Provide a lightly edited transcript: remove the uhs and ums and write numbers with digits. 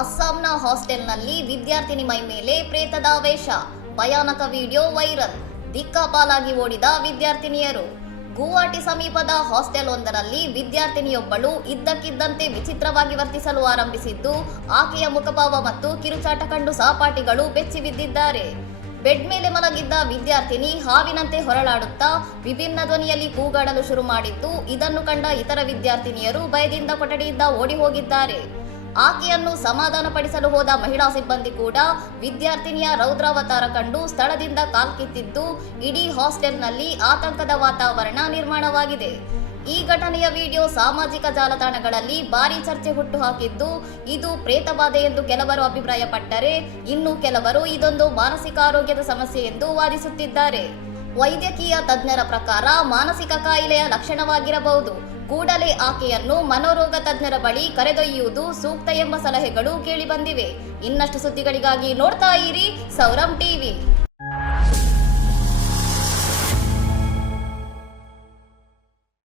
ಅಸ್ಸಾಂನ ಹಾಸ್ಟೆಲ್ನಲ್ಲಿ ವಿದ್ಯಾರ್ಥಿನಿ ಮೈ ಮೇಲೆ ಪ್ರೇತದ ವೇಷ, ಭಯಾನಕ ವಿಡಿಯೋ ವೈರಲ್, ದಿಕ್ಕಾಪಾಲಾಗಿ ಓಡಿದ ವಿದ್ಯಾರ್ಥಿನಿಯರು. ಗುವಾಹಟಿ ಸಮೀಪದ ಹಾಸ್ಟೆಲ್ ಒಂದರಲ್ಲಿ ವಿದ್ಯಾರ್ಥಿನಿಯೊಬ್ಬಳು ಇದ್ದಕ್ಕಿದ್ದಂತೆ ವಿಚಿತ್ರವಾಗಿ ವರ್ತಿಸಲು ಆರಂಭಿಸಿದ್ದು, ಆಕೆಯ ಮುಖಭಾವ ಮತ್ತು ಕಿರುಚಾಟ ಕಂಡು ಸಹಪಾಠಿಗಳು ಬೆಚ್ಚಿ ಬಿದ್ದಿದ್ದಾರೆ. ಬೆಡ್ ಮೇಲೆ ಮಲಗಿದ್ದ ವಿದ್ಯಾರ್ಥಿನಿ ಹಾವಿನಂತೆ ಹೊರಳಾಡುತ್ತಾ ವಿಭಿನ್ನ ಧ್ವನಿಯಲ್ಲಿ ಕೂಗಾಡಲು ಶುರು ಮಾಡಿದ್ದು, ಇದನ್ನು ಕಂಡ ಇತರ ವಿದ್ಯಾರ್ಥಿನಿಯರು ಭಯದಿಂದ ಕೊಠಡಿಯಿಂದ ಓಡಿ ಹೋಗಿದ್ದಾರೆ. ಆಕೆಯನ್ನು ಸಮಾಧಾನಪಡಿಸಲು ಹೋದ ಮಹಿಳಾ ಸಿಬ್ಬಂದಿ ಕೂಡ ವಿದ್ಯಾರ್ಥಿನಿಯ ರೌದ್ರಾವತಾರ ಕಂಡು ಸ್ಥಳದಿಂದ ಕಾಲ್ಕಿತ್ತಿದ್ದು, ಇಡೀ ಹಾಸ್ಟೆಲ್ನಲ್ಲಿ ಆತಂಕದ ವಾತಾವರಣ ನಿರ್ಮಾಣವಾಗಿದೆ. ಈ ಘಟನೆಯ ವಿಡಿಯೋ ಸಾಮಾಜಿಕ ಜಾಲತಾಣಗಳಲ್ಲಿ ಭಾರೀ ಚರ್ಚೆ ಹುಟ್ಟುಹಾಕಿದ್ದು, ಇದು ಪ್ರೇತಬಾಧೆ ಎಂದು ಕೆಲವರು ಅಭಿಪ್ರಾಯಪಟ್ಟರೆ, ಇನ್ನು ಕೆಲವರು ಇದೊಂದು ಮಾನಸಿಕ ಆರೋಗ್ಯದ ಸಮಸ್ಯೆ ಎಂದು ವಾದಿಸುತ್ತಿದ್ದಾರೆ. ವೈದ್ಯಕೀಯ ತಜ್ಞರ ಪ್ರಕಾರ ಮಾನಸಿಕ ಕಾಯಿಲೆಯ ಲಕ್ಷಣವಾಗಿರಬಹುದು. ಕೂಡಲೇ ಆಕೆಯನ್ನು ಮನೋರೋಗ ತಜ್ಞರ ಬಳಿ ಕರೆದೊಯ್ಯುವುದು ಸೂಕ್ತ ಎಂಬ ಸಲಹೆಗಳು ಕೇಳಿಬಂದಿವೆ. ಇನ್ನಷ್ಟು ಸುದ್ದಿಗಳಿಗಾಗಿ ನೋಡ್ತಾ ಇರಿ ಸೌರಂ ಟಿವಿ.